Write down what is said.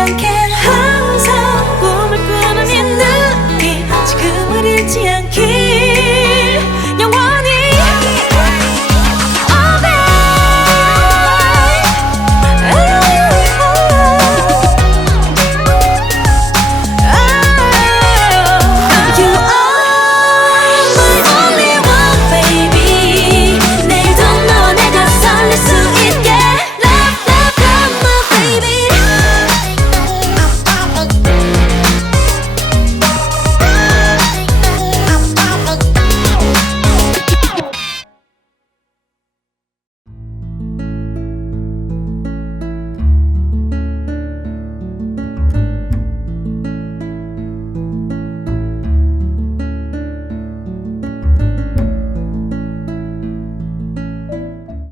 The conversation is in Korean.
아프지